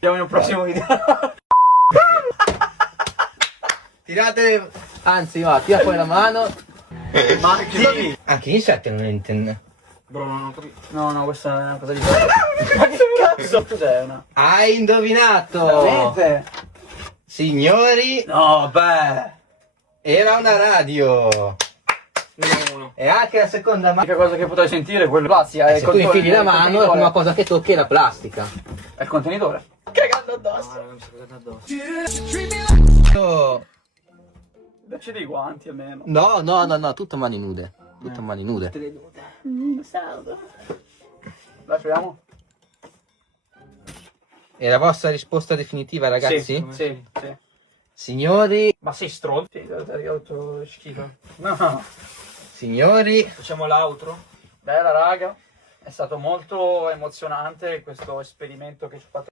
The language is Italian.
Vediamo in un prossimo video. Tirate, anzi va, tira fuori la mano. Ma chi? Anche gli insetti non intende. Bro, non ho capito. No, questa è una cosa di... Ma che cazzo? Cos'è una? Hai indovinato! Veramente? Signori, No, beh. era una radio. Uno. E anche la seconda mano. L'unica cosa che potrai sentire è quello. Grazie, è Se tu infili la mano, la prima cosa che tocchi è la plastica. È il contenitore. Cagando addosso. Non sto cagando addosso. Oh, Dacci dei guanti almeno. no, tutto mani nude. Tutto mani nude. Dai, proviamo. E la vostra risposta definitiva, ragazzi? Sì. Signori, Ma sei stronzo? Sì, ti ho detto schifo. No. signori, Facciamo l'outro? Bella raga. È stato molto emozionante questo esperimento che ci ho fatto.